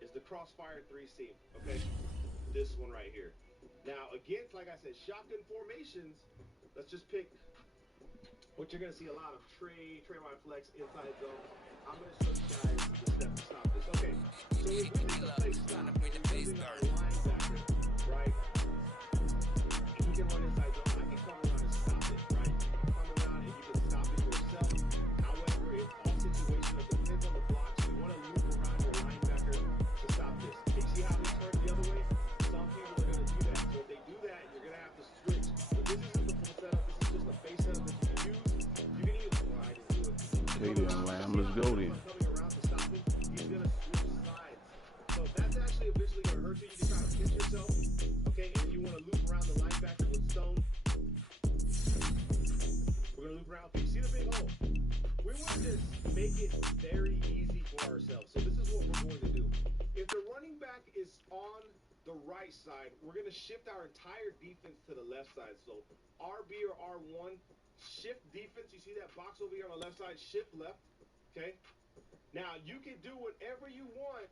is the crossfire 3 seam, okay? This one right here. Now, against, like I said, shotgun formations, let's just pick what you're going to see a lot of tray wide flex, inside zone. I'm going to show you guys the steps to stop this. Okay, so if we need to play stop, using our linebacker, right? If we can run inside zone, I can come around and stop it, right? Come around and you can stop it yourself. However, in all situations, it depends on the blocks. You want to loop around your linebacker to stop this. You see how this turns the other way? Some people are going to do that. So if they do that, you're going to have to switch. But this isn't the full setup. This is just a base setup that you can use. You can even try to do it. Let's go then. Coming around to stop him, he's going to switch sides. So that's actually eventually going to hurt you. You can try to pinch yourself. Okay, and you want to loop around the linebacker with stone. We're going to loop around. You see the big hole? We want to just make it very easy for ourselves. So this is what we're going to do. If the running back is on the right side, we're going to shift our entire defense to the left side. So RB or R1, shift defense. You see that box over here on the left side? Shift left. Okay. Now you can do whatever you want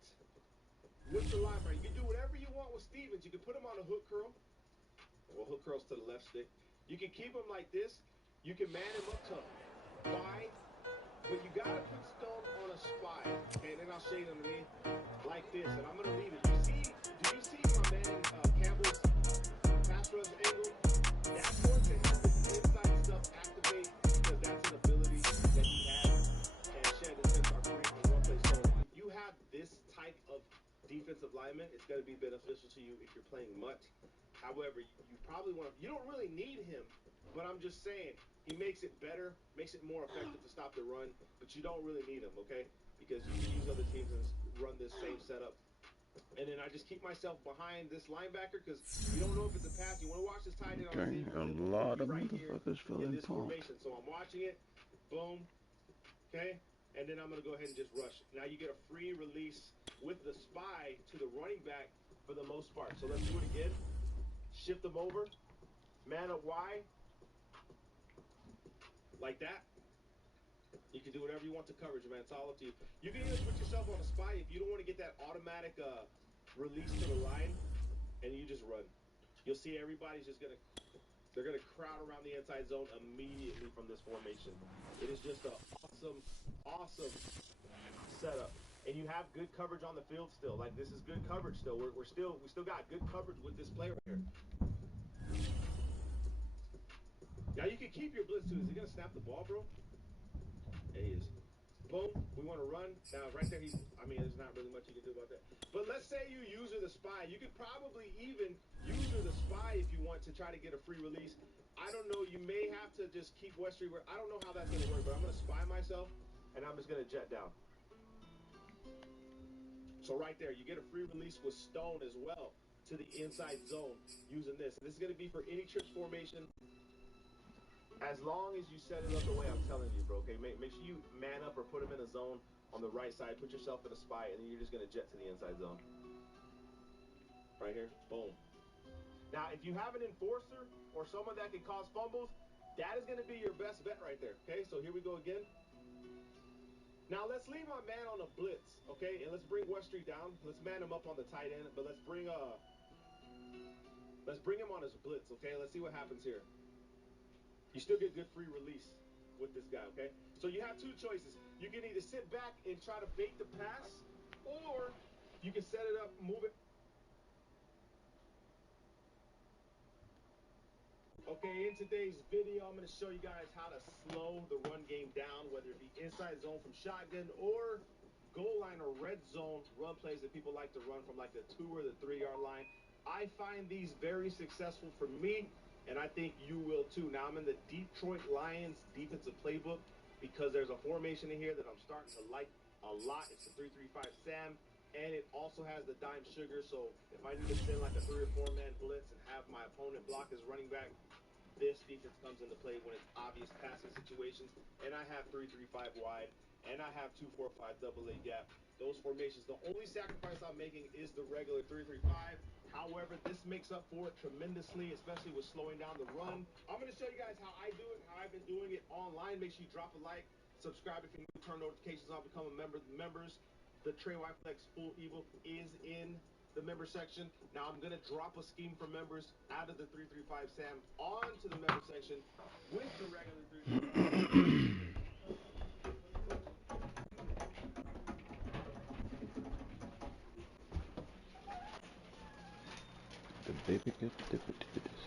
with the linebacker. You can do whatever you want with Stevens. You can put him on a hook curl. Well, hook curls to the left stick. You can keep him like this. You can man him up to 5. But you gotta put stone on a spy, okay? And then I'll shade underneath like this, and I'm gonna leave it. Do you see my man Cowboys pass rush angle? That's going to have the inside stuff activate because that's an ability that he has. And Shed and Vince are free on one play. So if you have this type of defensive lineman, it's gonna be beneficial to you if you're playing much. However, you probably want to, you don't really need him, but I'm just saying, he makes it better, makes it more effective to stop the run, but you don't really need him, okay? Because you can use other teams and run this same setup. And then I just keep myself behind this linebacker because you don't know if it's a pass. You want to watch this tight end on the team. A lot of right here motherfuckers in feeling this pumped. formation. So I'm watching it, boom, okay? And then I'm going to go ahead and just rush. Now you get a free release with the spy to the running back for the most part. So let's do it again. Shift them over, man up wide, like that. You can do whatever you want to coverage, man. It's all up to you. You can even put yourself on a spy if you don't want to get that automatic release to the line, and you just run. You'll see everybody's just they're gonna crowd around the inside zone immediately from this formation. It is just an awesome setup. And you have good coverage on the field still. Like, this is good coverage still. We still got good coverage with this player here. Now you can keep your blitz too. Is he gonna snap the ball, bro? Yeah, he is. Boom. We want to run. Now right there, there's not really much you can do about that. But let's say you use her the spy. You could probably even use her the spy if you want to try to get a free release. I don't know. You may have to just keep Westry where I don't know how that's gonna work, but I'm gonna spy myself and I'm just gonna jet down. So right there, you get a free release with stone as well to the inside zone using this. And this is going to be for any trips formation as long as you set it up the way I'm telling you, bro. Okay, make sure you man up or put him in a zone on the right side. Put yourself in a spy, and then you're just going to jet to the inside zone. Right here, boom. Now, if you have an enforcer or someone that can cause fumbles, that is going to be your best bet right there. Okay, so here we go again. Now let's leave our man on a blitz, okay? And let's bring Westry down. Let's man him up on the tight end, but let's bring him on his blitz, okay? Let's see what happens here. You still get good free release with this guy, okay? So you have two choices. You can either sit back and try to bait the pass, or you can set it up, move it. Okay, in today's video, I'm going to show you guys how to slow the run game down, whether it be inside zone from shotgun or goal line or red zone run plays that people like to run from like the 2 or the 3 yard line. I find these very successful for me, and I think you will too. Now, I'm in the Detroit Lions defensive playbook because there's a formation in here that I'm starting to like a lot. It's a 3-3-5 Sam, and it also has the dime sugar. So if I need to send like a 3 or 4 man blitz and have my opponent block his running back, this defense comes into play when it's obvious passing situations. And I have 3-3-5 wide, and I have 2-4-5 double A gap. Those formations, the only sacrifice I'm making is the regular 3-3-5. However, this makes up for it tremendously, especially with slowing down the run. I'm going to show you guys how I do it, how I've been doing it online. Make sure you drop a like, subscribe if you're new, turn notifications on, become a member. Members the Trey White Flex Full Evo is in the member section. Now I'm going to drop a scheme for members out of the 335 Sam onto the member section with the regular 335. The baby get the this.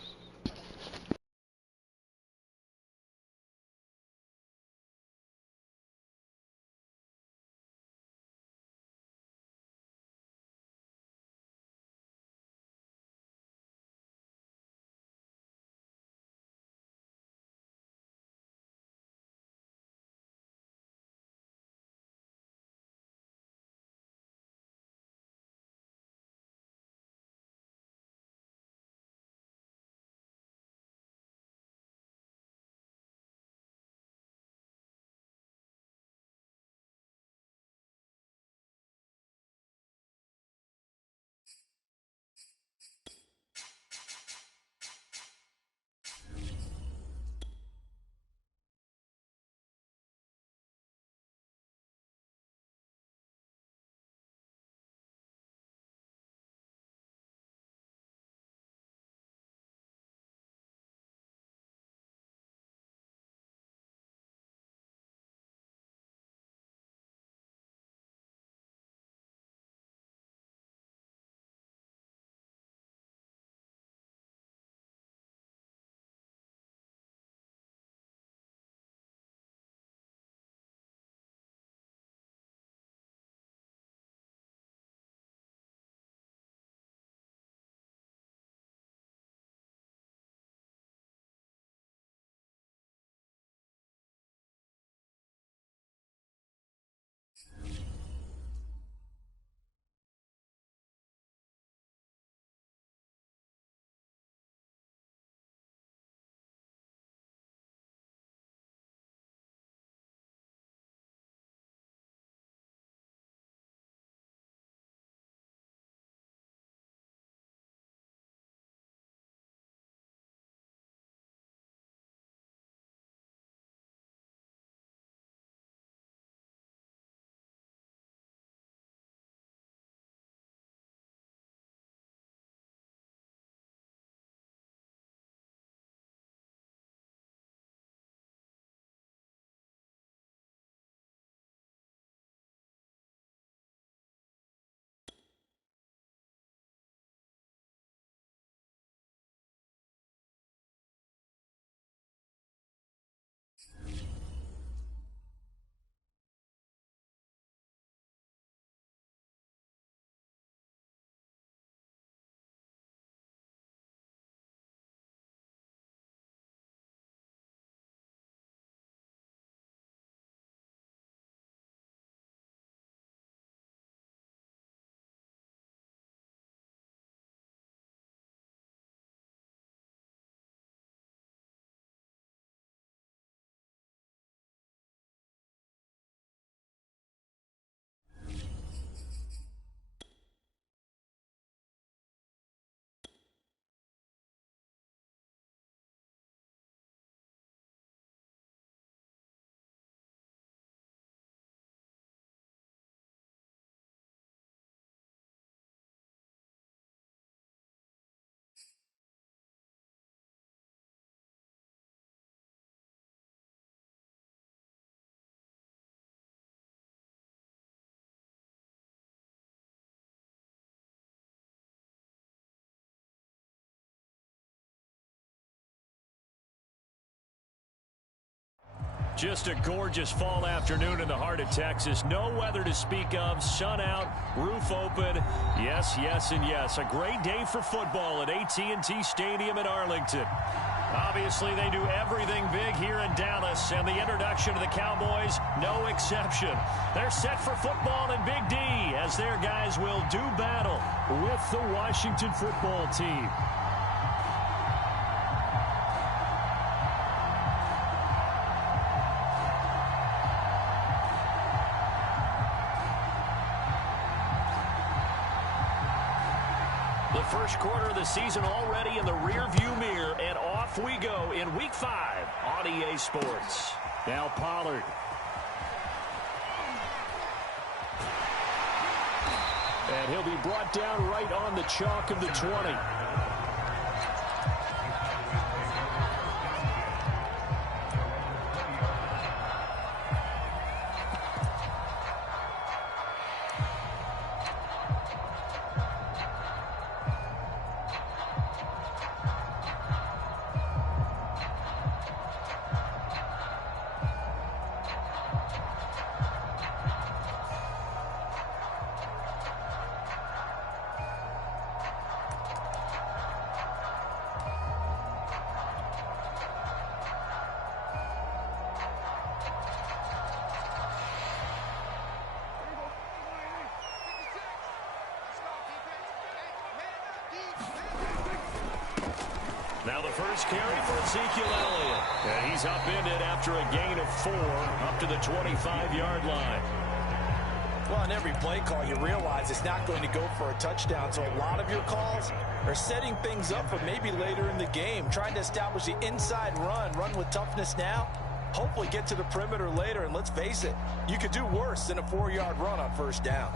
Just a gorgeous fall afternoon in the heart of Texas. No weather to speak of. Sun out, roof open. Yes, yes, and yes. A great day for football at AT&T Stadium in Arlington. Obviously, they do everything big here in Dallas, and the introduction of the Cowboys, no exception. They're set for football in Big D as their guys will do battle with the Washington football team. The first quarter of the season already in the rearview mirror, and off we go in Week 5 on EA Sports. Now Pollard. And he'll be brought down right on the chalk of the 20. Now the first carry for Ezekiel Elliott. And he's upended after a gain of 4 up to the 25-yard line. Well, on every play call, you realize it's not going to go for a touchdown. So a lot of your calls are setting things up for maybe later in the game, trying to establish the inside run with toughness now, hopefully get to the perimeter later. And let's face it, you could do worse than a 4-yard run on first down.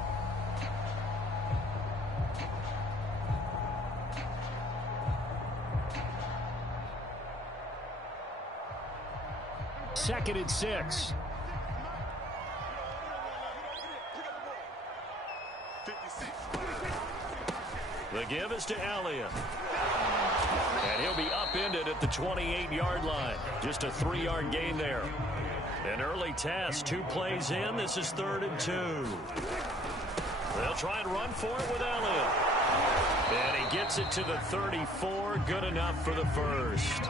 Second and 6. The give is to Elliott. And he'll be upended at the 28-yard line. Just a 3-yard gain there. An early test, 2 plays in. This is 3rd and 2. They'll try and run for it with Elliott. And he gets it to the 34. Good enough for the first.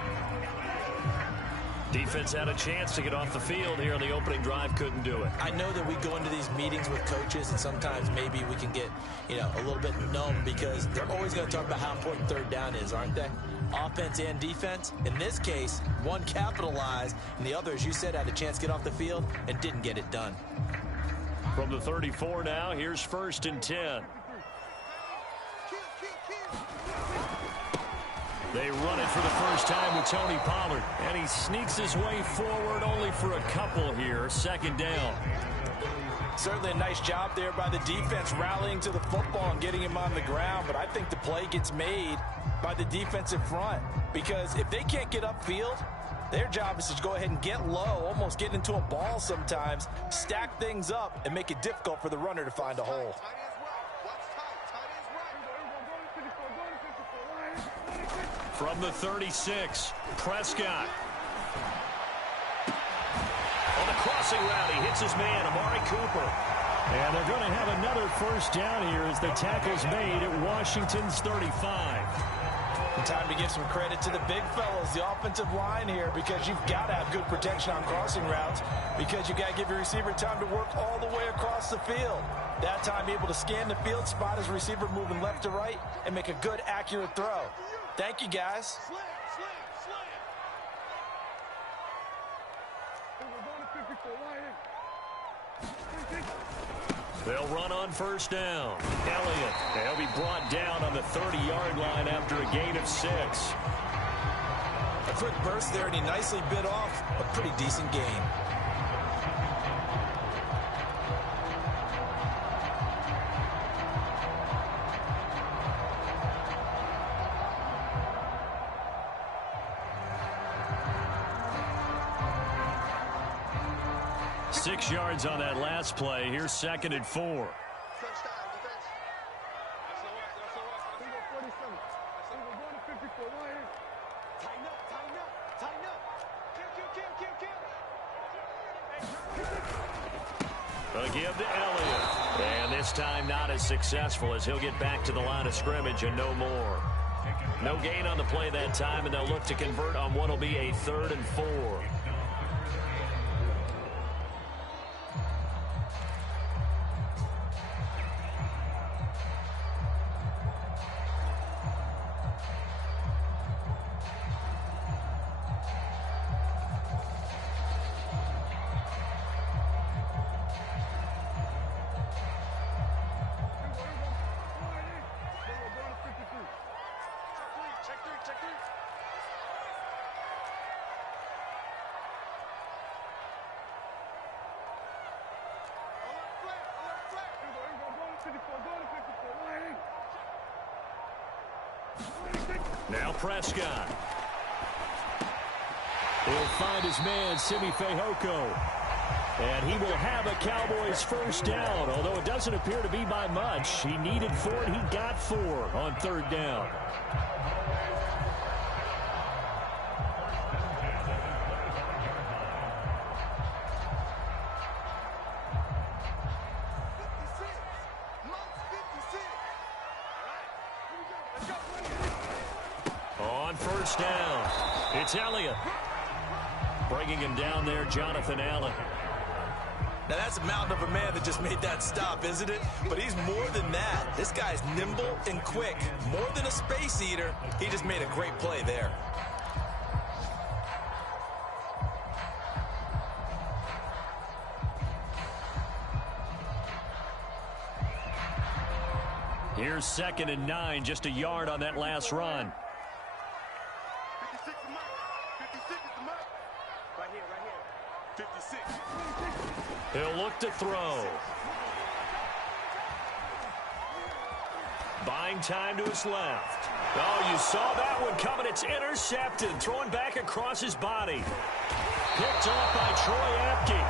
Defense had a chance to get off the field here on the opening drive, couldn't do it. I know that we go into these meetings with coaches, and sometimes maybe we can get, a little bit numb because they're always going to talk about how important third down is, aren't they? Offense and defense. In this case, one capitalized, and the other, as you said, had a chance to get off the field and didn't get it done. From the 34 now, here's 1st and 10. They run it for the first time with Tony Pollard. And he sneaks his way forward only for a couple here. 2nd down. Certainly a nice job there by the defense rallying to the football and getting him on the ground. But I think the play gets made by the defensive front. Because if they can't get upfield, their job is to go ahead and get low, almost get into a ball sometimes, stack things up, and make it difficult for the runner to find a hole. From the 36, Prescott. On the crossing route, he hits his man, Amari Cooper. And they're going to have another first down here as the tackle's made at Washington's 35. And time to give some credit to the big fellas, the offensive line here, because you've got to have good protection on crossing routes, because you've got to give your receiver time to work all the way across the field. That time, be able to scan the field, spot his receiver moving left to right, and make a good, accurate throw. Thank you, guys. They'll run on first down. Elliott, they'll be brought down on the 30-yard line after a gain of 6. A quick burst there, and he nicely bit off a pretty decent gain. Six yards on that last play. Here's 2nd and 4. A give to Elliott. And this time not as successful as he'll get back to the line of scrimmage and no more. No gain on the play that time, and they'll look to convert on what will be a 3rd and 4. Now Prescott. He'll find his man, Simi Fehoko. And he will have a Cowboys first down, although it doesn't appear to be by much. He needed 4, and he got 4 on third down. On first down, it's Elliott. Bringing him down there, Jonathan Allen. Now, that's a mountain of a man that just made that stop, isn't it? But he's more than that. This guy's nimble and quick. More than a space eater, he just made a great play there. Here's 2nd and 9, just a yard on that last run. 56 is the mark. 56 is the mark. Right here. 56. He'll look to throw. Buying time to his left. Oh, you saw that one coming. It's intercepted. Throwing back across his body. Picked off by Troy Apke.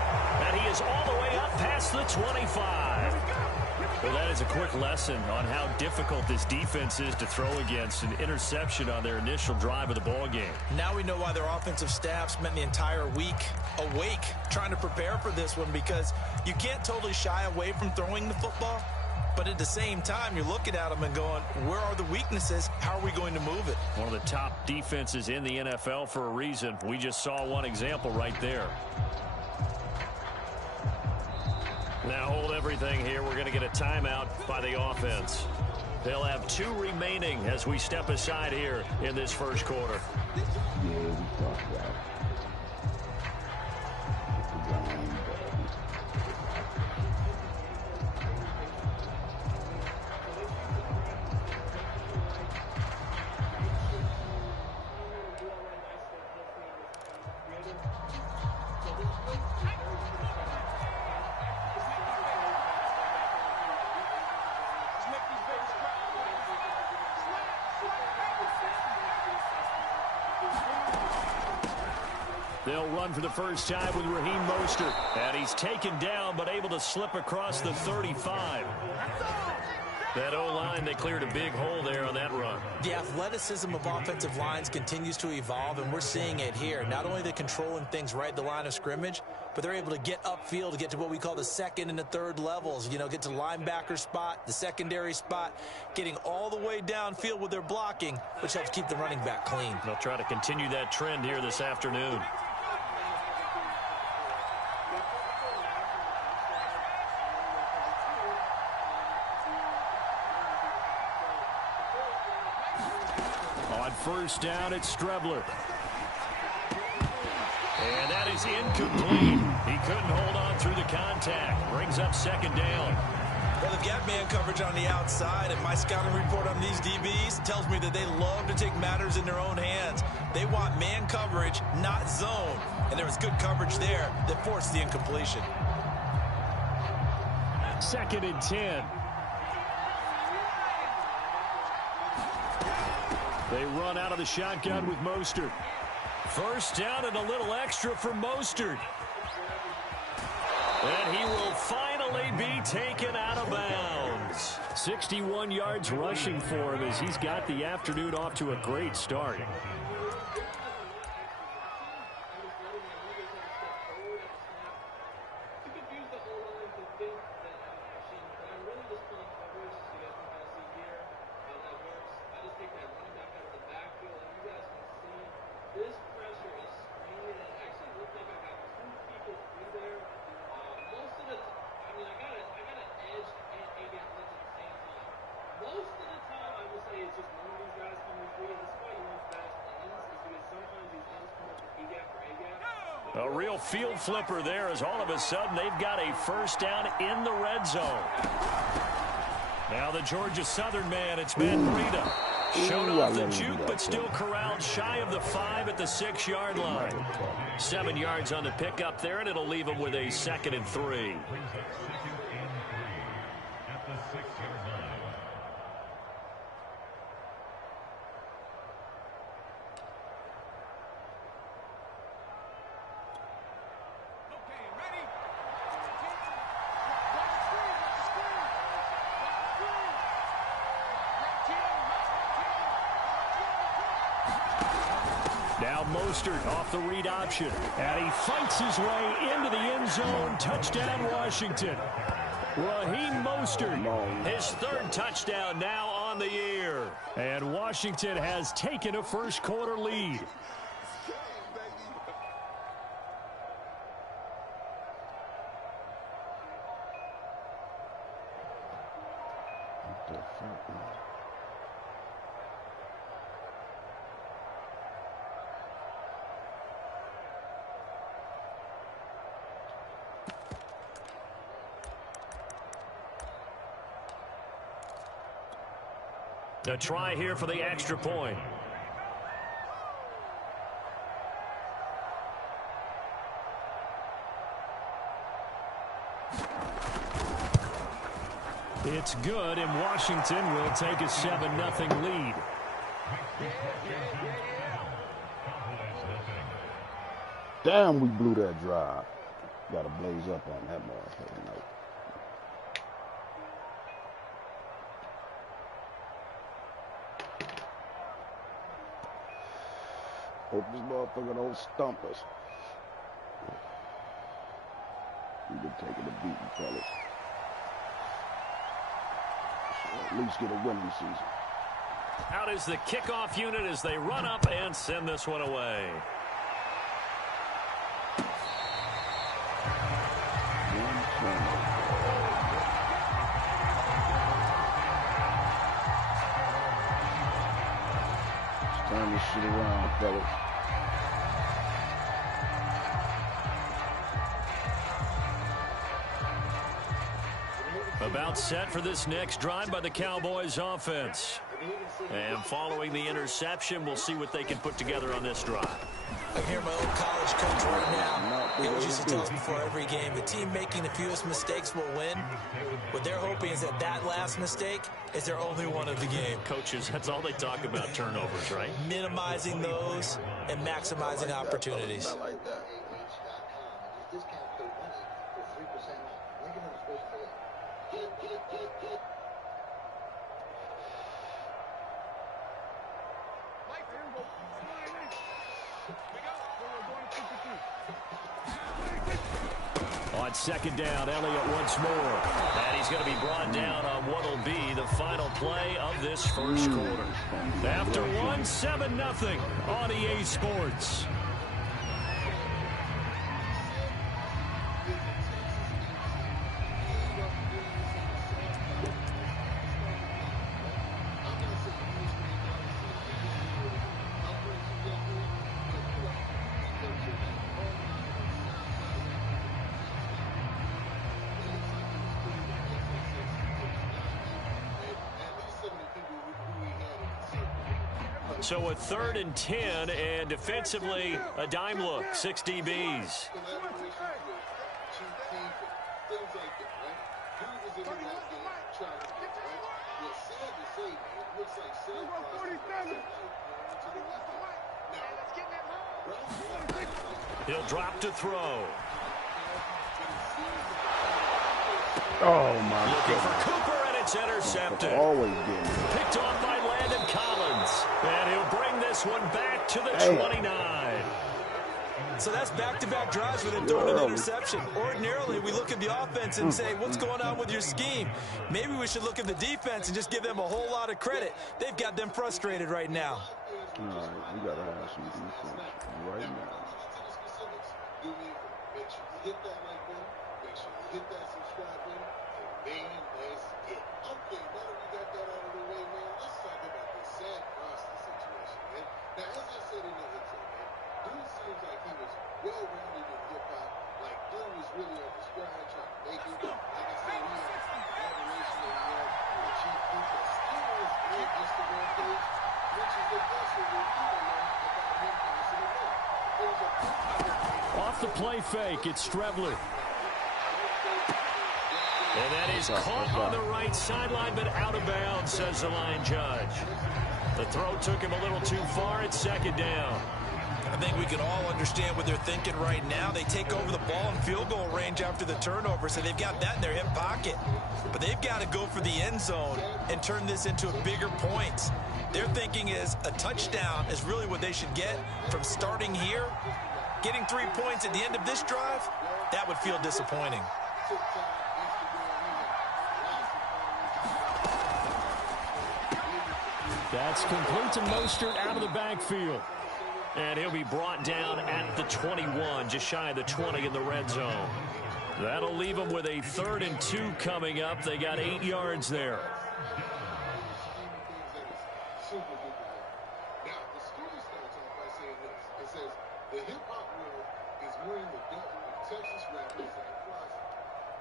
And he is all the way up past the 25. Well, that is a quick lesson on how difficult this defense is to throw against. An interception on their initial drive of the ball game. Now we know why their offensive staff spent the entire week awake trying to prepare for this one, because you can't totally shy away from throwing the football, but at the same time you're looking at them and going, where are the weaknesses? How are we going to move it? One of the top defenses in the NFL for a reason. We just saw one example right there. Now hold everything here. We're going to get a timeout by the offense. They'll have 2 remaining as we step aside here in this first quarter. Yeah, we talked about it. They'll run for the first time with Raheem Mostert. And he's taken down, but able to slip across the 35. That O-line, they cleared a big hole there on that run. The athleticism of offensive lines continues to evolve, and we're seeing it here. Not only are they controlling things right at the line of scrimmage, but they're able to get upfield to get to what we call the 2nd and the 3rd levels. You know, get to the linebacker spot, the secondary spot, getting all the way downfield with their blocking, which helps keep the running back clean. They'll try to continue that trend here this afternoon. First down, it's Strebler. And that is incomplete. He couldn't hold on through the contact. Brings up 2nd down. Well, they've got man coverage on the outside, and my scouting report on these DBs tells me that they love to take matters in their own hands. They want man coverage, not zone. And there was good coverage there that forced the incompletion. 2nd and 10. They run out of the shotgun with Mostert. First down and a little extra for Mostert. And he will finally be taken out of bounds. 61 yards rushing for him as he's got the afternoon off to a great start. A real field flipper there as all of a sudden they've got a first down in the red zone. Now the Georgia Southern man, it's Matt Breida. Showed off the juke, but still corralled shy of the 5 at the 6-yard line. 7 yards on the pickup there, and it'll leave him with a 2nd and 3. Now Mostert off the read option. And he fights his way into the end zone. Touchdown, Washington. Raheem Mostert, his third touchdown now on the year. And Washington has taken a first-quarter lead. A try here for the extra point. It's good, and Washington will take a 7-0 lead. Damn, we blew that drive. Got to blaze up on that motherfucker night. Hope this motherfucker don't stump us. We've been taking a beating, fellas. So at least get a winning season. Out is the kickoff unit as they run up and send this one away. Turn this shit around, fellas. About set for this next drive by the Cowboys offense. And following the interception, we'll see what they can put together on this drive. I can hear my old college coach right now. He always used to tell us before every game, the team making the fewest mistakes will win. What they're hoping is that that last mistake is their only one of the game. Coaches, that's all they talk about, turnovers, right? Minimizing those and maximizing opportunities. I like that. On second down, Elliott once more. And he's going to be brought down on what will be the final play of this first quarter. After 7-0 on EA Sports. So a 3rd and 10, and defensively, a dime look, 6 DBs. He'll drop to throw. Oh, my Looking God. for Cooper, and it's intercepted. Always getting it. Picked off by Landon Collins. And he'll bring this one back to the 29. So that's back-to-back drives with him throwing an interception. Ordinarily, we look at the offense and say, what's going on with your scheme? Maybe we should look at the defense and just give them a whole lot of credit. They've got them frustrated right now. All right, we got to have some defense right now. Make sure you hit that like button. Make sure you hit that subscribe button. And man, let's get. Okay, now that we got that out of the way, man, let's talk about this Sam Boston situation, man. Now, as I said in the intro, man, dude seems like he was well-rounded in hip-hop. Like, dude was really on his grind, trying to make it. Like I said, he had a collaboration that he had with Chief Duke that still is great Instagram page, which is the best of what people know about him passing the ball. There was a Off the play fake, it's Strebler. And that is caught on the right sideline, but out of bounds, says the line judge. The throw took him a little too far at second down. I think we can all understand what they're thinking right now. They take over the ball in field goal range after the turnover, so they've got that in their hip pocket. But they've got to go for the end zone and turn this into a bigger point. Their thinking is a touchdown is really what they should get from starting here. Getting 3 points at the end of this drive, that would feel disappointing. That's complete to Mostert out of the backfield. And he'll be brought down at the 21, just shy of the 20 in the red zone. That'll leave them with a 3rd and 2 coming up. They got 8 yards there. Now, the story starts off by saying this. It says, the hip-hop world is wearing the death of Texas rapper Zach Frost,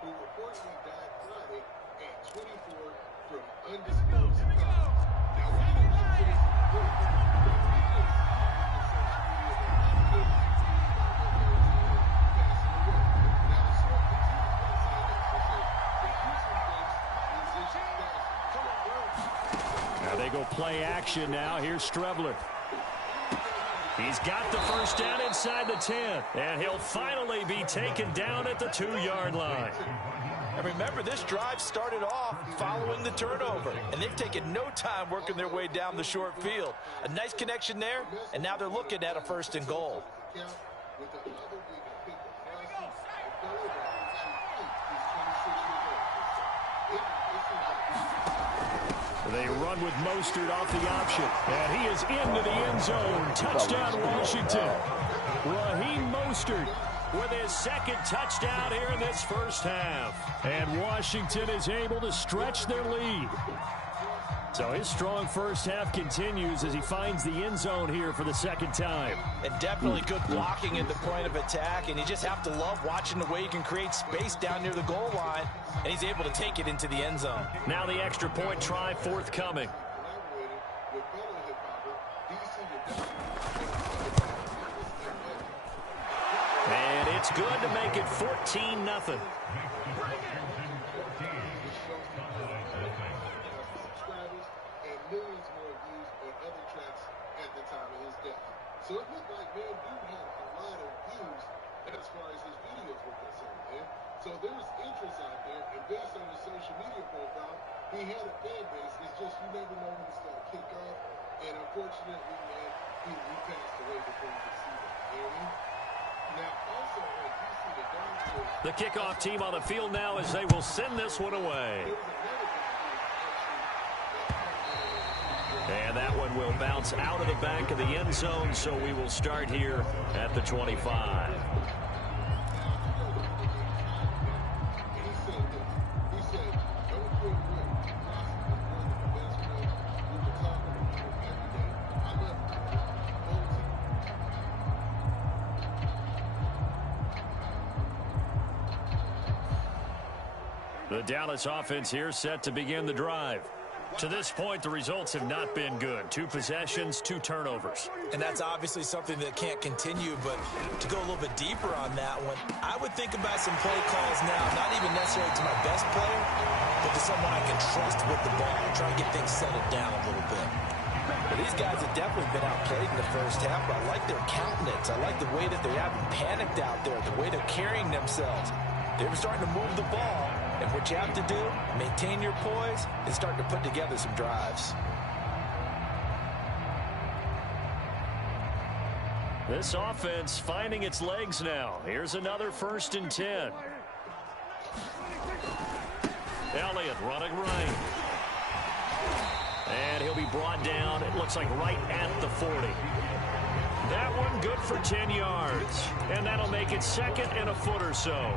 who reportedly died Friday at 24 from undisclosed causes. Now, we didn't get to this report, but Now they go play action now. Here's Strebler. He's got the first down inside the 10. And he'll finally be taken down at the 2-yard line. And remember, this drive started off following the turnover. And they've taken no time working their way down the short field. A nice connection there, and now they're looking at a 1st and goal. They run with Mostert off the option. And he is into the end zone. Touchdown, Washington. Raheem Mostert with his 2nd touchdown here in this first half. And Washington is able to stretch their lead. So his strong first half continues as he finds the end zone here for the 2nd time. And definitely good blocking at the point of attack. And you just have to love watching the way he can create space down near the goal line. And he's able to take it into the end zone. Now the extra point try forthcoming. And it's good to make it 14-0. So it looked like man dude had a lot of views as far as his videos were concerned, man. So there was interest out there, and based on his social media profile, he had a fan base. It's just you never know when it's going to kick off. And unfortunately, man, he passed away before you could see that. You know what I mean? Now, also, when you see the downfield, the kickoff team on the field now as they will send this one away. And that one will bounce out of the back of the end zone, so we will start here at the 25. The Dallas offense here set to begin the drive. To this point, the results have not been good. 2 possessions, 2 turnovers. And that's obviously something that can't continue, but to go a little bit deeper on that one, I would think about some play calls now, not even necessarily to my best player, but to someone I can trust with the ball, try to get things settled down a little bit. But these guys have definitely been outplayed in the first half, but I like their countenance. I like the way that they haven't panicked out there, the way they're carrying themselves. They're starting to move the ball. And what you have to do, maintain your poise, and start to put together some drives. This offense finding its legs now. Here's another 1st and 10. Elliott running right. And he'll be brought down, it looks like right at the 40. That one good for 10 yards. And that'll make it 2nd and a foot or so.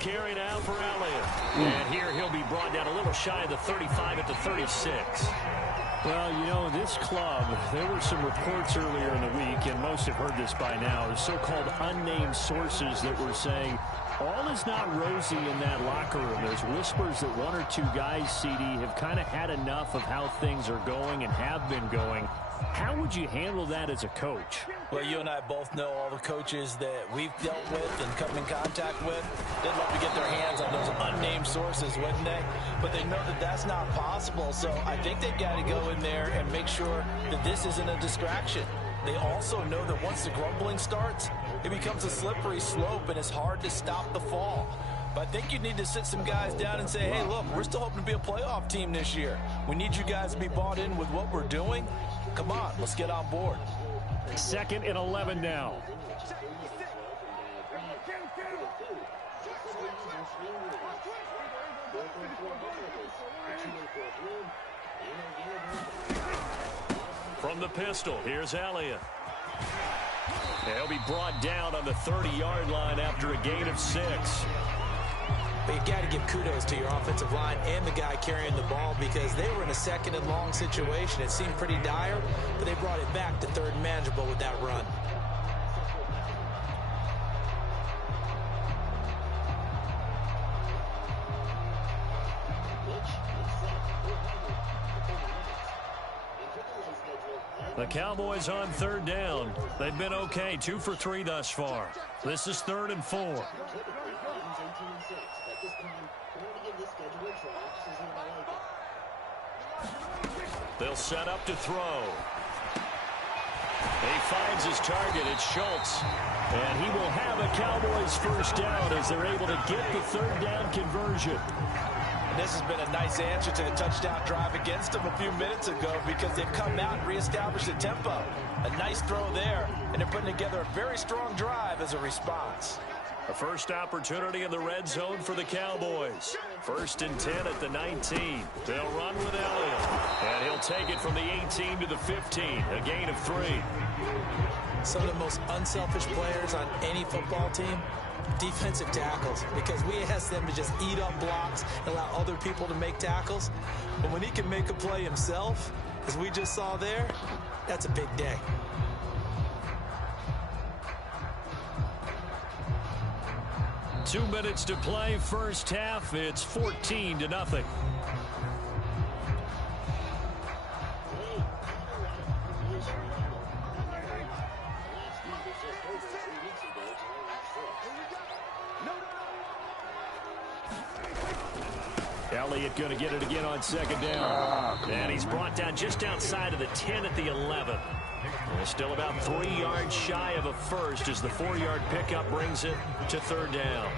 Carry now for Elliott. And here he'll be brought down a little shy of the 35 at the 36. Well, you know, this club, there were some reports earlier in the week, and most have heard this by now, so-called unnamed sources that were saying all is not rosy in that locker room. There's whispers that 1 or 2 guys, CD, have kind of had enough of how things are going and have been going. How would you handle that as a coach? Well, you and I both know all the coaches that we've dealt with and come in contact with. They'd love to get their hands on those unnamed sources, wouldn't they? But they know that that's not possible, so I think they've got to go in there and make sure that this isn't a distraction. They also know that once the grumbling starts, it becomes a slippery slope, and it's hard to stop the fall. But I think you need to sit some guys down and say, hey, look, we're still hoping to be a playoff team this year. We need you guys to be bought in with what we're doing. Come on, let's get on board. 2nd and 11 now. From the pistol, here's Elliott. He'll be brought down on the 30-yard line after a gain of 6. But you got to give kudos to your offensive line and the guy carrying the ball, because they were in a 2nd and long situation. It seemed pretty dire, but they brought it back to 3rd and manageable with that run. The Cowboys on 3rd down. They've been okay, 2 for 3 thus far. This is 3rd and 4. They'll set up to throw. He finds his target. It's Schultz. And he will have a Cowboys first down as they're able to get the 3rd down conversion. And this has been a nice answer to the touchdown drive against them a few minutes ago, because they've come out and reestablished the tempo. A nice throw there, and they're putting together a very strong drive as a response. A first opportunity in the red zone for the Cowboys. 1st and 10 at the 19. They'll run with Elliott. And he'll take it from the 18 to the 15. A gain of 3. Some of the most unselfish players on any football team, defensive tackles, because we ask them to just eat up blocks and allow other people to make tackles. But when he can make a play himself, as we just saw there, that's a big day. Two minutes to play, first half. It's 14-0. Elliott going to get it again on 2nd down. And he's brought down just outside of the 10 at the 11. And still about 3 yards shy of a first as the 4-yard pickup brings it to 3rd down.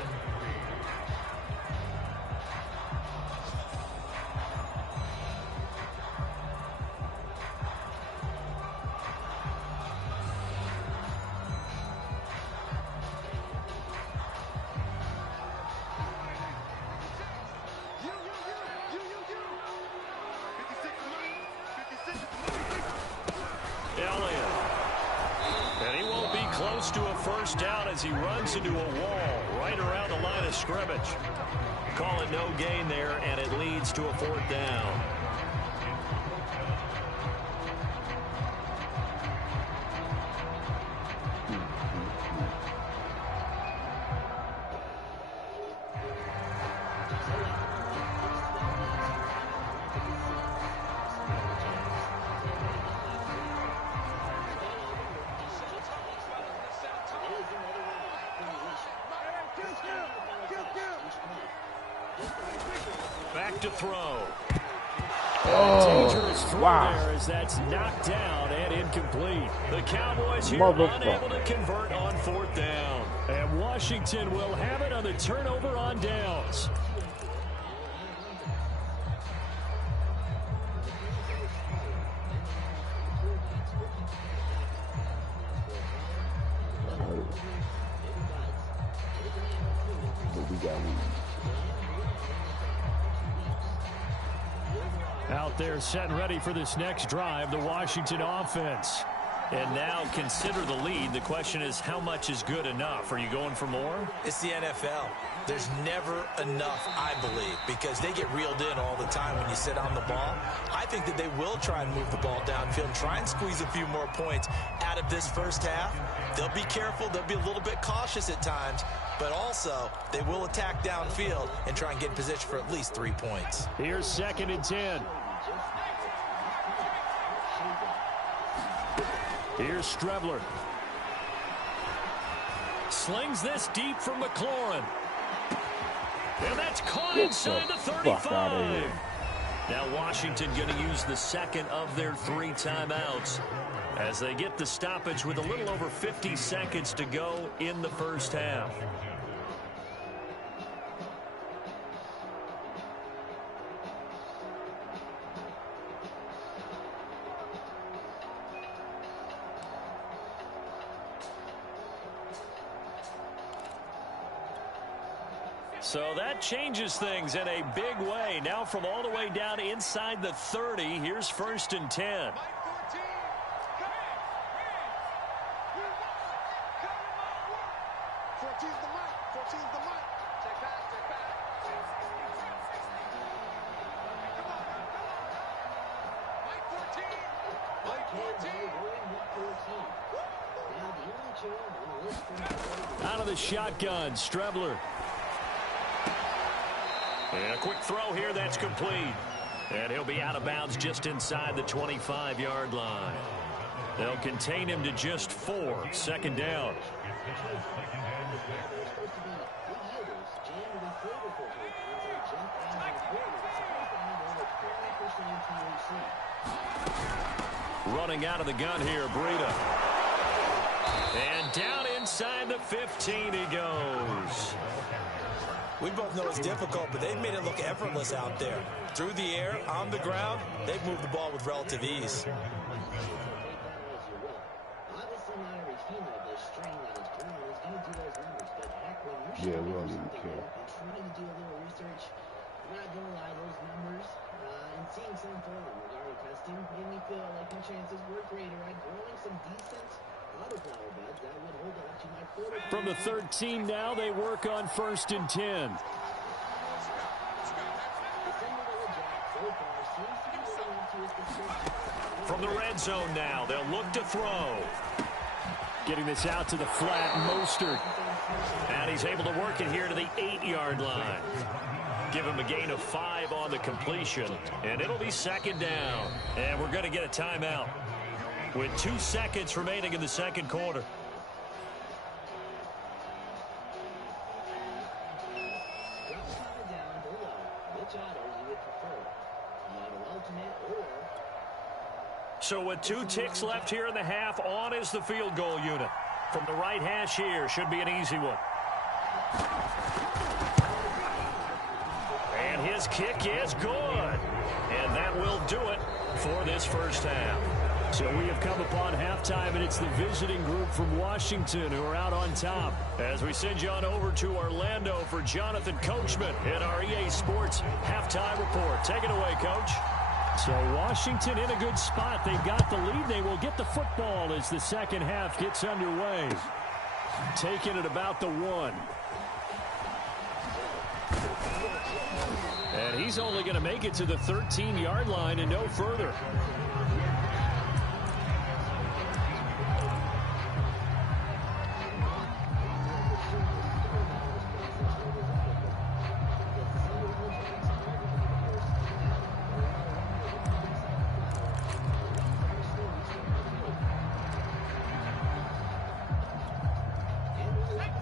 To a first down as he runs into a wall right around the line of scrimmage. Call it no gain there, and it leads to a 4th down. Back to throw. Dangerous throw there as that's knocked down and incomplete. The Cowboys here unable to convert on 4th down. And Washington will have it on the turnover on downs. Out there set and ready for this next drive, the Washington offense. And now consider the lead. The question is, how much is good enough? Are you going for more? It's the NFL. There's never enough, I believe, because they get reeled in all the time when you sit on the ball. I think that they will try and move the ball downfield and try and squeeze a few more points out of this first half. They'll be careful. They'll be a little bit cautious at times, but also they will attack downfield and try and get in position for at least 3 points. Here's 2nd and 10. Here's Strebler. Slings this deep from McLaurin. And that's caught Get inside the fuck outta 35. here. Now Washington going to use the second of their 3 timeouts as they get the stoppage with a little over 50 seconds to go in the first half. So that changes things in a big way. Now from all the way down inside the 30, here's 1st and 10. Out of the shotgun, Strebler. And a quick throw here that's complete. And he'll be out of bounds just inside the 25-yard line. They'll contain him to just 4. 2nd down. Running out of the gun here, Breida. And down inside the 15 he goes. We both know it's difficult, but they've made it look effortless out there. Through the air, on the ground, they've moved the ball with relative ease. Yeah, we don't even care. Trying to do a little research. I'm not going to lie, those numbers and seeing some film regarding testing made me feel like my chances were greater at growing some decent autoflower buds that would hold up to my quarter. From the 13 now, they work on 1st and 10. From the red zone now, they'll look to throw. Getting this out to the flat, Mostert. And he's able to work it here to the 8-yard line. Give him a gain of 5 on the completion. And it'll be 2nd down. And we're going to get a timeout with 2 seconds remaining in the 2nd quarter. So with 2 ticks left here in the half, on is the field goal unit. From the right hash here, should be an easy one. And his kick is good. And that will do it for this first half. So we have come upon halftime, and it's the visiting group from Washington who are out on top. As we send you on over to Orlando for Jonathan Coachman in our EA Sports halftime report. Take it away, Coach. So Washington in a good spot. They've got the lead. They will get the football as the second half gets underway. Taking it about the 1. And he's only going to make it to the 13-yard line and no further.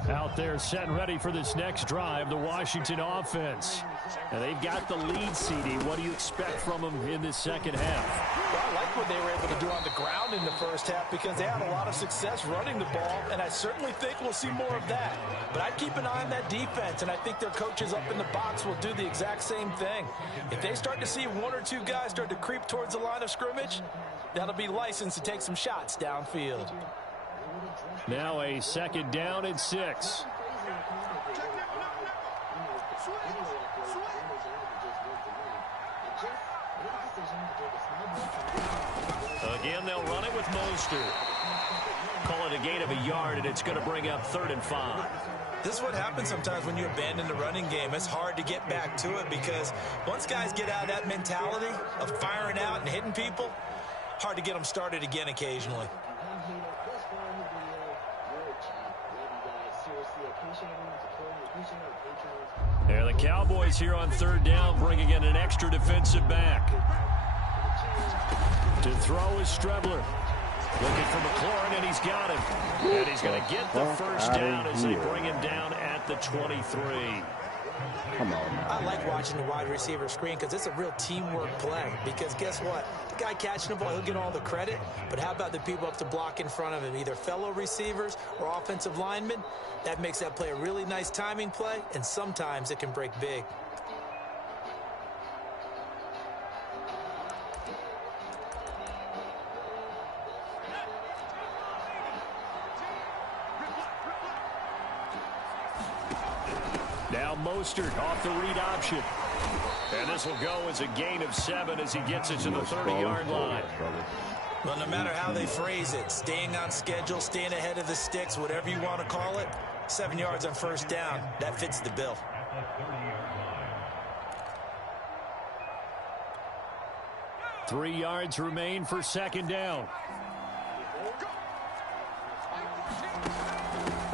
Out there set and ready for this next drive, the Washington offense. And they've got the lead, CD. What do you expect from them in this second half? Well, I like what they were able to do on the ground in the first half because they had a lot of success running the ball, and I certainly think we'll see more of that. But I'd keep an eye on that defense, and I think their coaches up in the box will do the exact same thing. If they start to see 1 or 2 guys start to creep towards the line of scrimmage, that'll be licensed to take some shots downfield. Now a 2nd down and 6. Again, they'll run it with Mostert. Call it a gain of a yard, and it's going to bring up 3rd and 5. This is what happens sometimes when you abandon the running game. It's hard to get back to it because once guys get out of that mentality of firing out and hitting people, hard to get them started again occasionally. There the Cowboys here on 3rd down, bringing in an extra defensive back. To throw is Strebler. Looking for McLaurin, and he's got him. And he's going to get the first down as they bring him down at the 23. Come on now. I like watching the wide receiver screen because it's a real teamwork play. Because guess what? The guy catching the ball, he'll get all the credit. But how about the people up to block in front of him, either fellow receivers or offensive linemen? That makes that play a really nice timing play, and sometimes it can break big. Now Mostert off the read option. And this will go as a gain of 7 as he gets it to the 30-yard line. Well, no matter how they phrase it, staying on schedule, staying ahead of the sticks, whatever you want to call it, 7 yards on first down, that fits the bill. Three yards remain for second down.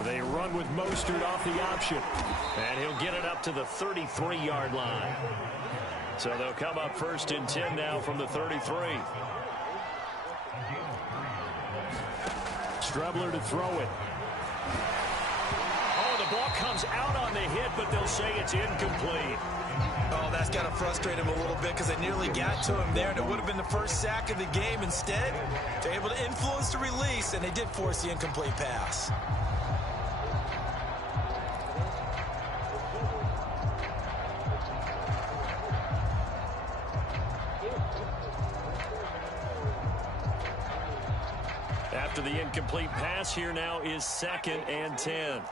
They run with Mostert off the option. And he'll get it up to the 33-yard line. So they'll come up first and 10 now from the 33. Strebler to throw it. Oh, the ball comes out on the hit, but they'll say it's incomplete. Oh, that's got to frustrate him a little bit because they nearly got to him there, and it would have been the first sack of the game. Instead, they're able to influence the release, and they did force the incomplete pass. After the incomplete pass, here now is 2nd and 10.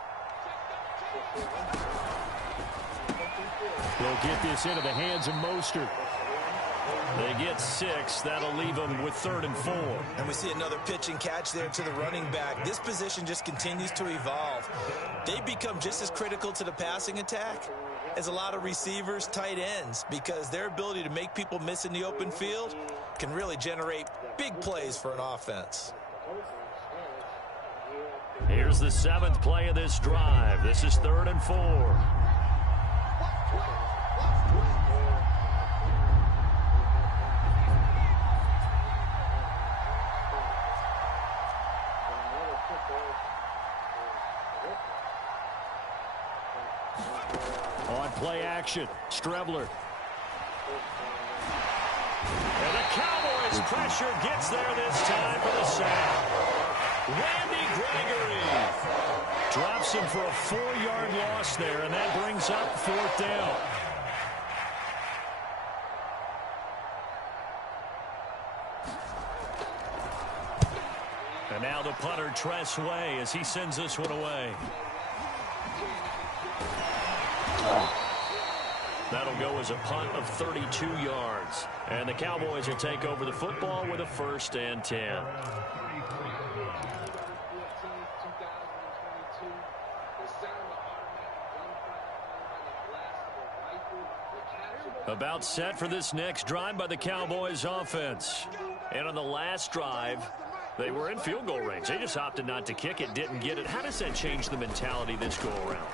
They'll get this into the hands of Mostert. They get 6. That'll leave them with 3rd and 4. And we see another pitch and catch there to the running back. This position just continues to evolve. They become just as critical to the passing attack as a lot of receivers, tight ends, because their ability to make people miss in the open field can really generate big plays for an offense. Here's the 7th play of this drive. This is 3rd and 4. On play action, Strebler. And the Cowboys pressure gets there this time for the sack. Randy Gregory drops him for a 4-yard loss there, and that brings up 4th down. And now the punter, Tress Way, as he sends this one away. That'll go as a punt of 32 yards. And the Cowboys will take over the football with a 1st and 10. About set for this next drive by the Cowboys offense. And on the last drive, they were in field goal range. They just opted not to kick it, didn't get it. How does that change the mentality this go around?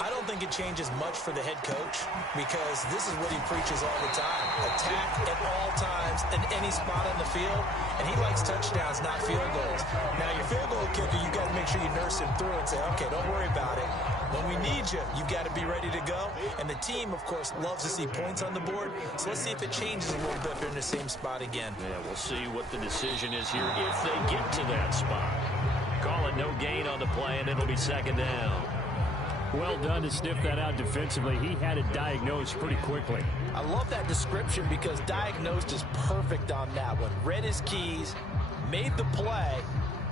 I don't think it changes much for the head coach because this is what he preaches all the time. Attack at all times in any spot on the field, and he likes touchdowns, not field goals. Now, your field goal kicker, you got to make sure you nurse him through and say, okay, don't worry about it. When we need you, you've got to be ready to go. And the team, of course, loves to see points on the board. So let's see if it changes a little bit if they're in the same spot again. Yeah, we'll see what the decision is here if they get to that spot. Call it no gain on the play, and it'll be 2nd down. Well done to sniff that out defensively. He had it diagnosed pretty quickly. I love that description because diagnosed is perfect on that one. Read his keys, made the play,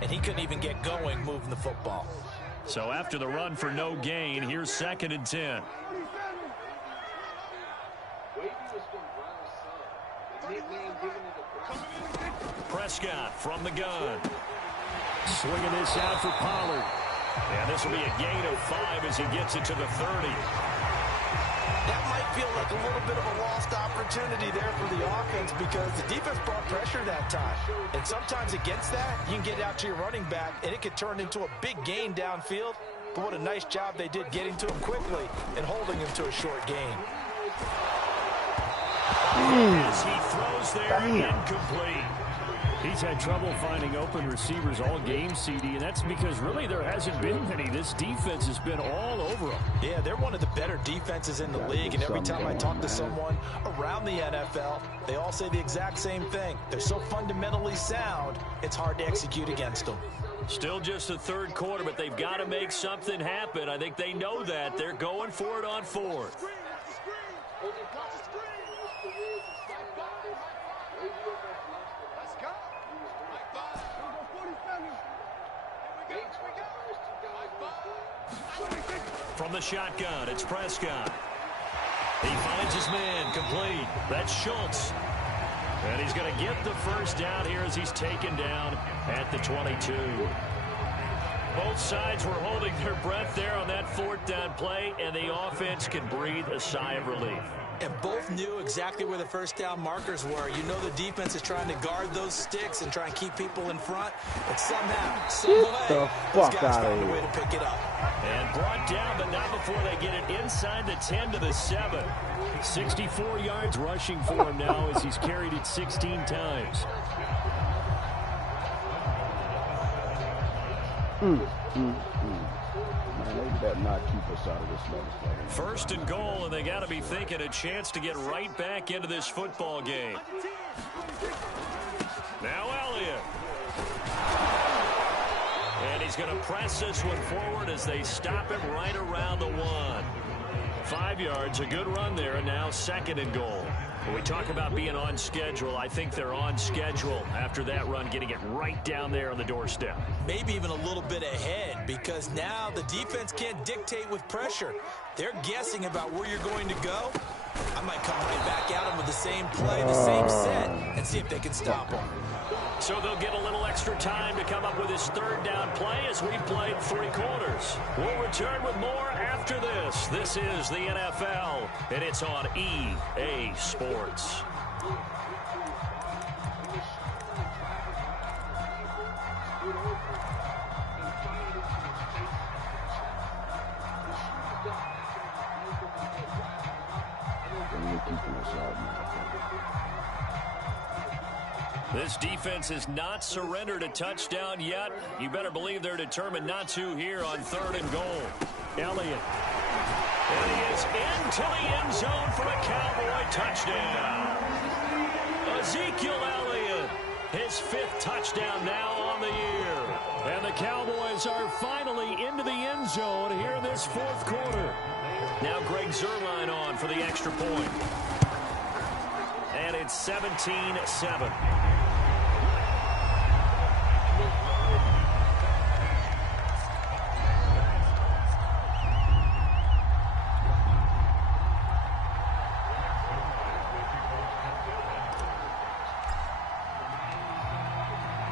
and he couldn't even get going moving the football. So after the run for no gain, here's 2nd and 10. Prescott from the gun. Swinging this out for Pollard. And this will be a gain of 5 as he gets it to the 30. That might feel like a little bit of a lost opportunity there for the offense because the defense brought pressure that time. And sometimes against that, you can get out to your running back, and it could turn into a big gain downfield. But what a nice job they did getting to him quickly and holding him to a short gain. As he throws there, incomplete. He's had trouble finding open receivers all game, CD, and that's because really there hasn't been many. This defense has been all over them. Yeah, they're one of the better defenses in the league, and every time I talk to someone around the NFL, they all say the exact same thing. They're so fundamentally sound, it's hard to execute against them. Still just the third quarter, but they've got to make something happen. I think they know that. They're going for it on fourth. From the shotgun, it's Prescott. He finds his man, complete. That's Schultz. And he's going to get the first down here as he's taken down at the 22. Both sides were holding their breath there on that fourth down play, and the offense can breathe a sigh of relief. And both knew exactly where the first down markers were. You know the defense is trying to guard those sticks and try and keep people in front. But somehow, some way, those guys found a way to pick it up. And brought down, but not before they get it inside the 10 to the 7. 64 yards rushing for him now as he's carried it 16 times. Man, they better not keep us out of this motherfucker. First and goal, and they got to be thinking a chance to get right back into this football game. Now Elliott. And he's going to press this one forward as they stop him right around the 1. 5 yards, a good run there, and now second and goal. When we talk about being on schedule, I think they're on schedule after that run, getting it right down there on the doorstep. Maybe even a little bit ahead, because now the defense can't dictate with pressure. They're guessing about where you're going to go. I might come right back at them with the same play, the same set, and see if they can stop them. So they'll get a little extra time to come up with his third down play as we've played 3 quarters. We'll return with more after this. This is the NFL, and it's on EA Sports. This defense has not surrendered a touchdown yet. You better believe they're determined not to here on third and goal. Elliott. And he is into the end zone for a Cowboy touchdown. Ezekiel Elliott, his 5th touchdown now on the year. And the Cowboys are finally into the end zone here in this 4th quarter. Now Greg Zuerlein on for the extra point. And it's 17-7.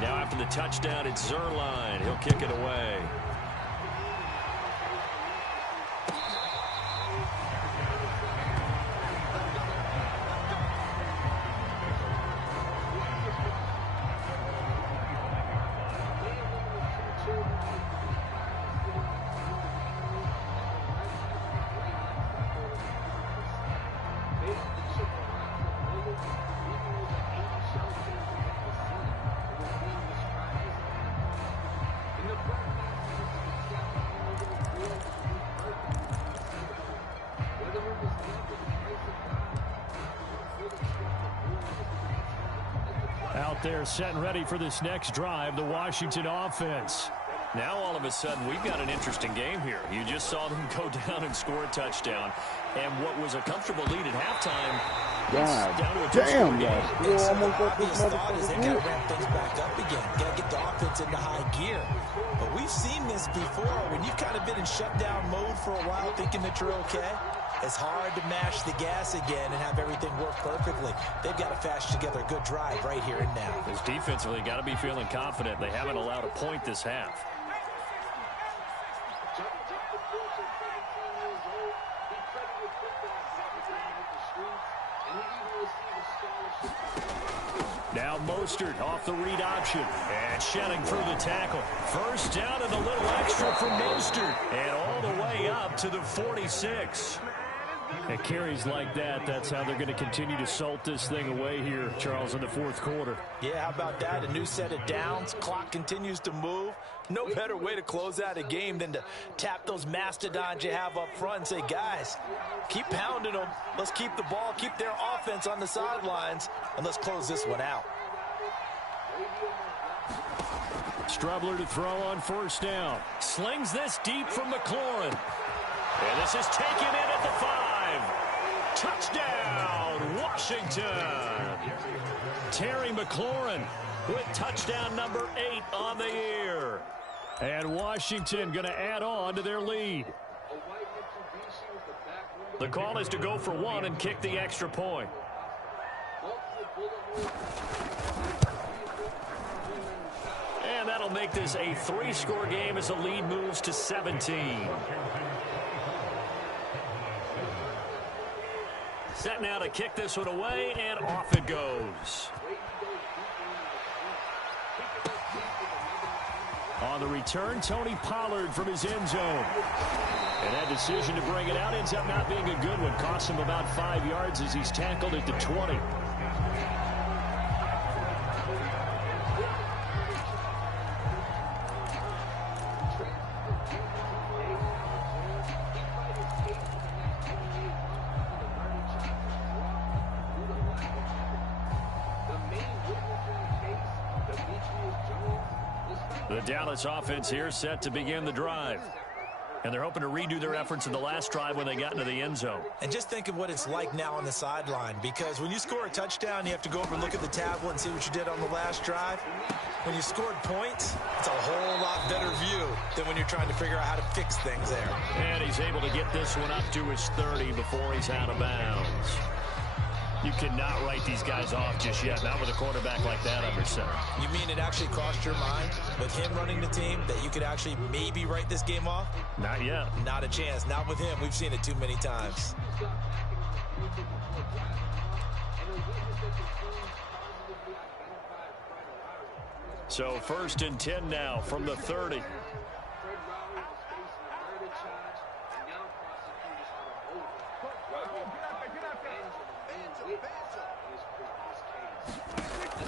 Now after the touchdown, it's Zuerlein. He'll kick it away. Out there set and ready for this next drive, the Washington offense. Now all of a sudden we've got an interesting game here. You just saw them go down and score a touchdown. And what was a comfortable lead at halftime, God down to a damn, game. guys. Almost got this Obvious thought is they got to motherfucker. ramp things back up again. Got to get the offense into high gear. But we've seen this before. When you've kind of been in shutdown mode for a while thinking that you're okay, it's hard to mash the gas again and have everything work perfectly. They've got to fashion together a good drive right here and now. This defensively got to be feeling confident. They haven't allowed a point this half. Now Mostert off the read option and shedding through the tackle. First down and a little extra for Mostert, and all the way up to the 46. And carries like that, that's how they're going to continue to salt this thing away here, Charles, in the fourth quarter. Yeah, how about that? A new set of downs. Clock continues to move. No better way to close out a game than to tap those mastodons you have up front and say, guys, keep pounding them. Let's keep the ball, keep their offense on the sidelines, and let's close this one out. Strubler to throw on first down. Slings this deep from McLaurin. And this is taken in at the 5. Touchdown, Washington. Terry McLaurin with touchdown number 8 on the year. And Washington going to add on to their lead. The call is to go for 1 and kick the extra point. And that'll make this a 3-score game as the lead moves to 17. Set now to kick this one away, and off it goes. On the return, Tony Pollard from his end zone. And that decision to bring it out ends up not being a good one. Costs him about 5 yards as he's tackled at the 20. The Dallas offense here set to begin the drive. And they're hoping to redo their efforts in the last drive when they got into the end zone. And just think of what it's like now on the sideline, because when you score a touchdown, you have to go over and look at the tablet and see what you did on the last drive. When you scored points, it's a whole lot better view than when you're trying to figure out how to fix things there. And he's able to get this one up to his 30 before he's out of bounds. You cannot write these guys off just yet, not with a quarterback like that under center. You mean it actually crossed your mind with him running the team that you could actually maybe write this game off? Not yet. Not a chance. Not with him. We've seen it too many times. So 1st and 10 now from the 30.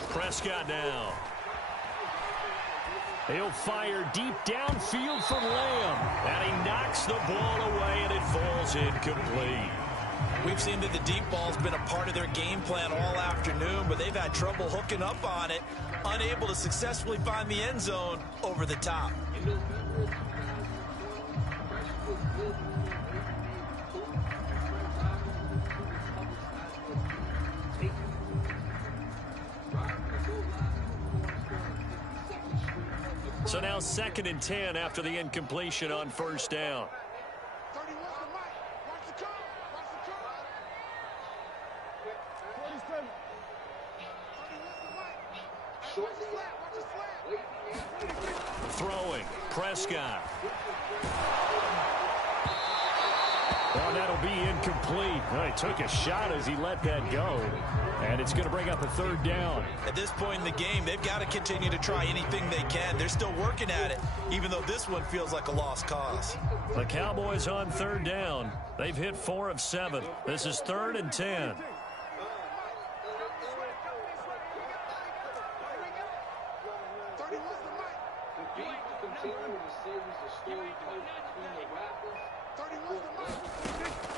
Prescott now. He'll fire deep downfield from Lamb. And he knocks the ball away, and it falls incomplete. We've seen that the deep ball's been a part of their game plan all afternoon, but they've had trouble hooking up on it, unable to successfully find the end zone over the top. So now 2nd and 10 after the incompletion on first down. Throwing, Prescott. Well, that'll be incomplete. Well, he took a shot as he let that go. And it's going to bring up a 3rd down. At this point in the game, they've got to continue to try anything they can. They're still working at it, even though this one feels like a lost cause. The Cowboys on 3rd down. They've hit 4 of 7. This is 3rd and 10.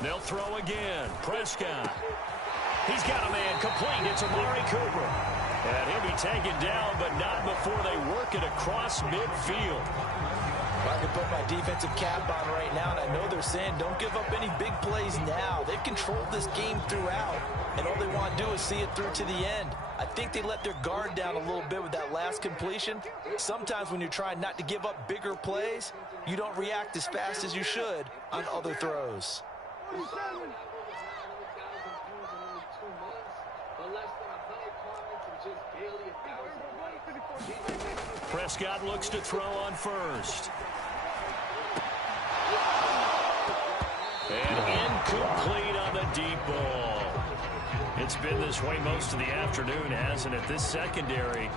They'll throw again. Prescott. He's got a man complete. It's Amari Cooper. And he'll be taken down, but not before they work it across midfield. I can put my defensive cap on right now, and I know they're saying don't give up any big plays now. They've controlled this game throughout, and all they want to do is see it through to the end. I think they let their guard down a little bit with that last completion. Sometimes when you're trying not to give up bigger plays, you don't react as fast as you should on other throws. Prescott looks to throw on first. And incomplete on the deep ball. It's been this way most of the afternoon, hasn't it? This secondary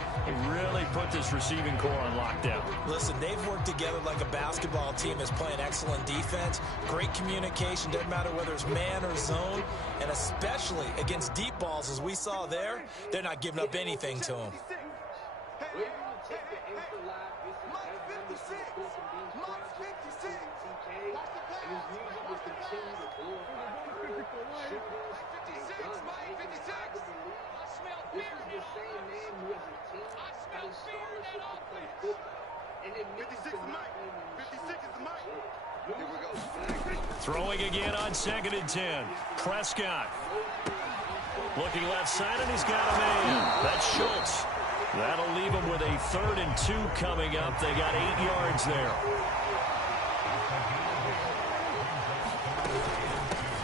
really put this receiving core on lockdown. Listen, they've worked together like a basketball team that's playing excellent defense. Great communication, doesn't matter whether it's man or zone. And especially against deep balls, as we saw there, they're not giving up anything to them. Throwing again on 2nd and 10. Prescott. Looking left side, and he's got a man. That's Schultz. That'll leave him with a 3rd and 2 coming up. They got 8 yards there.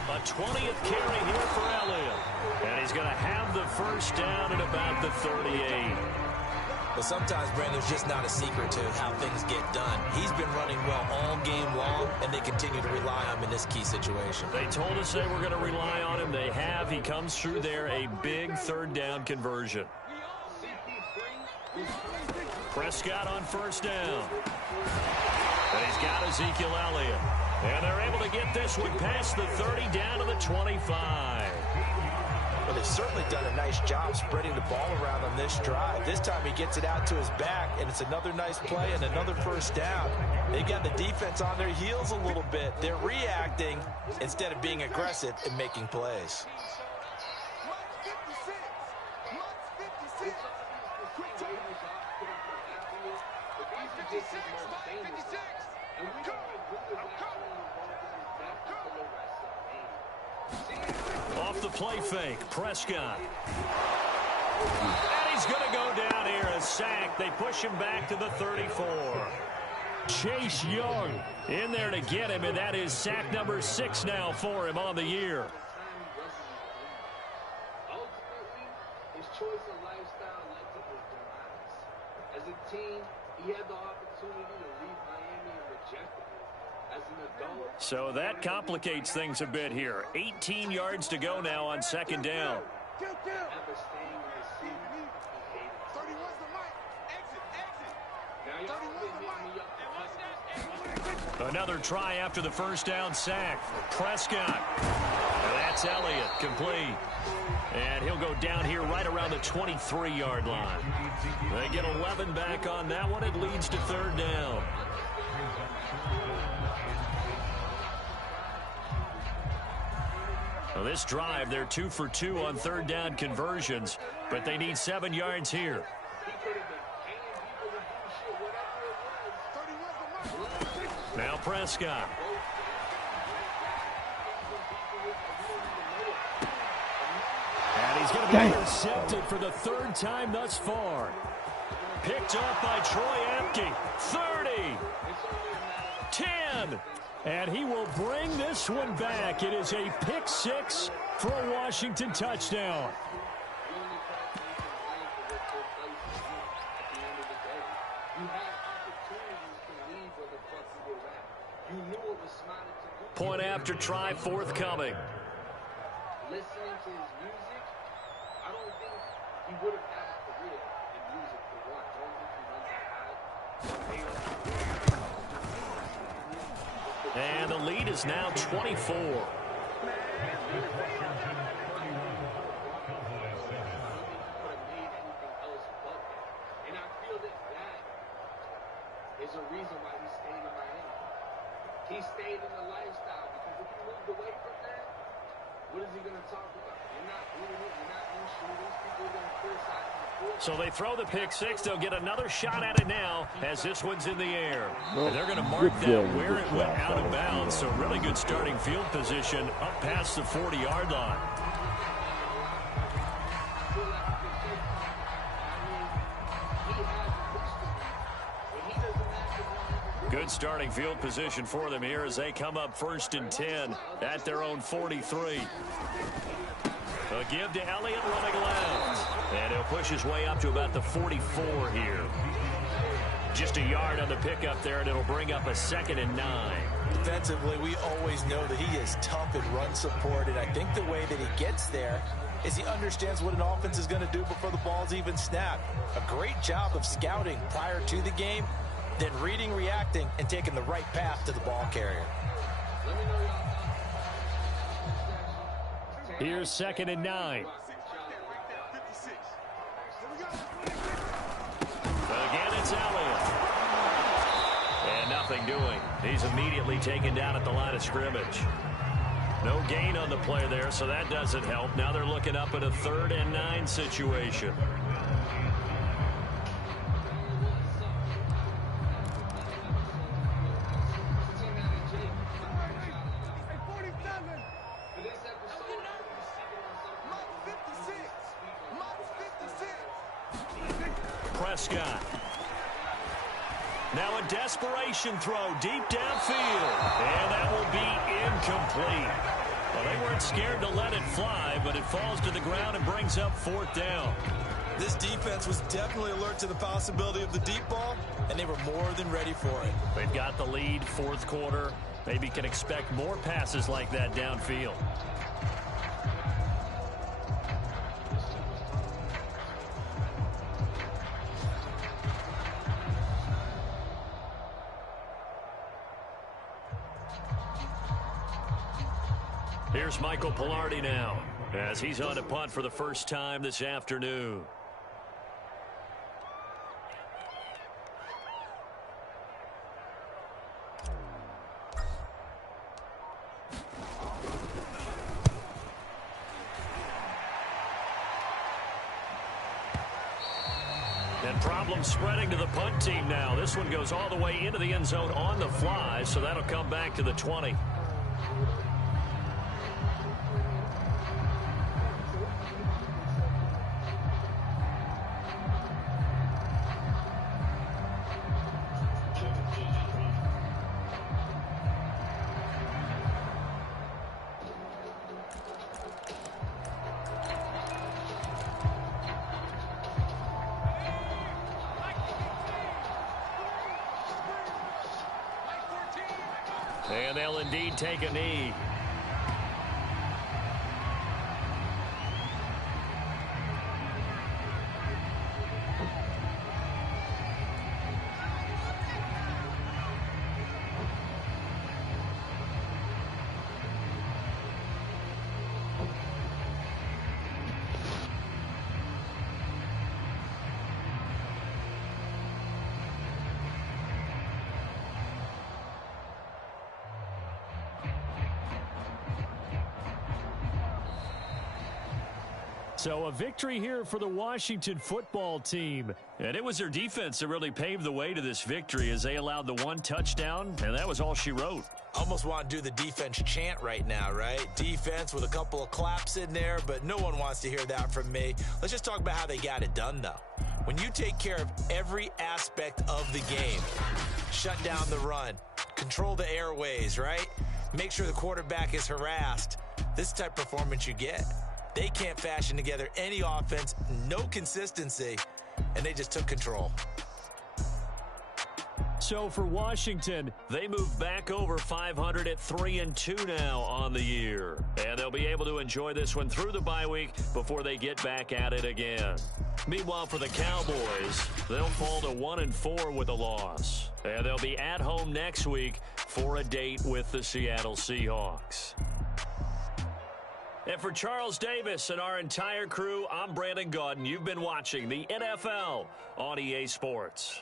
A 20th carry here for Elliott. And he's going to have the first down at about the 38. Well, sometimes, Brandon, there's just not a secret to how things get done. He's been running well all game long, and they continue to rely on him in this key situation. They told us they were going to rely on him. They have. He comes through there, a big 3rd down conversion. Prescott on 1st down. And he's got Ezekiel Elliott. And they're able to get this one past the 30 down to the 25. Well, they've certainly done a nice job spreading the ball around on this drive. This time he gets it out to his back, and it's another nice play and another first down. They've got the defense on their heels a little bit. They're reacting instead of being aggressive and making plays. Off the play fake, Prescott. And he's going to go down here, a sack. They push him back to the 34. Chase Young in there to get him, and that is sack number 6 now for him on the year. Ultimately, his choice of lifestyle led to his demise. As a team, he had the opportunity to leave Miami and rejected it. As an adult, So that complicates things a bit here. 18 yards to go now on 2nd down. after staying in the city, he hated it. 31's the mic. Exit, exit. Now y'all been hitting me up to Another try after the first down sack. Prescott. And that's Elliott, complete. And he'll go down here right around the 23-yard line. They get 11 back on that one. It leads to 3rd down. Well, this drive, they're 2 for 2 on 3rd down conversions, but they need 7 yards here. Now Prescott. And he's going to be intercepted for the 3rd time thus far. Picked off by Troy Apke. 30. 10. And he will bring this one back. It is a pick 6 for a Washington touchdown. Point after try forthcoming. Listening to his music, I don't think he would have had a career in music for one. I don't think he went that high. And the lead is now 24. And I feel that is a reason why he stayed in Miami. He stayed in the lifestyle because if he moved away from that, what is he going to talk about? You're not doing it. You're not in shooters. People are going to criticize you. So they throw the pick 6. They'll get another shot at it now as this one's in the air. And they're going to mark that where it went out of bounds. So really good starting field position up past the 40-yard line. Good starting field position for them here as they come up 1st and 10 at their own 43. A give to Elliott running left. And he'll push his way up to about the 44 here. Just a yard on the pickup there, and it'll bring up a 2nd and 9. Defensively, we always know that he is tough in run support, and I think the way that he gets there is he understands what an offense is going to do before the ball's even snapped. A great job of scouting prior to the game, then reading, reacting, and taking the right path to the ball carrier. Here's 2nd and 9. Again, it's Elliott. And nothing doing. He's immediately taken down at the line of scrimmage. No gain on the play there, so that doesn't help. Now they're looking up at a 3rd and 9 situation. Prescott. Now a desperation throw deep downfield. And that will be incomplete. Well, they weren't scared to let it fly, but it falls to the ground and brings up 4th down. This defense was definitely alert to the possibility of the deep ball, and they were more than ready for it. They've got the lead, 4th quarter. Maybe can expect more passes like that downfield. Here's Michael Pilardi now, as he's on to punt for the first time this afternoon. And problem spreading to the punt team now. This one goes all the way into the end zone on the fly, so that'll come back to the 20. And they'll indeed take a knee. So a victory here for the Washington football team. And it was their defense that really paved the way to this victory as they allowed the 1 touchdown, and that was all she wrote. Almost want to do the defense chant right now, right? Defense with a couple of claps in there, but no one wants to hear that from me. Let's just talk about how they got it done, though. When you take care of every aspect of the game, shut down the run, control the airways, right? Make sure the quarterback is harassed. This type of performance you get. They can't fashion together any offense, no consistency, and they just took control. So for Washington, they move back over 500 at 3-2 now on the year. And they'll be able to enjoy this one through the bye week before they get back at it again. Meanwhile, for the Cowboys, they'll fall to 1-4 with a loss. And they'll be at home next week for a date with the Seattle Seahawks. And for Charles Davis and our entire crew, I'm Brandon Gaudin. You've been watching the NFL on EA Sports.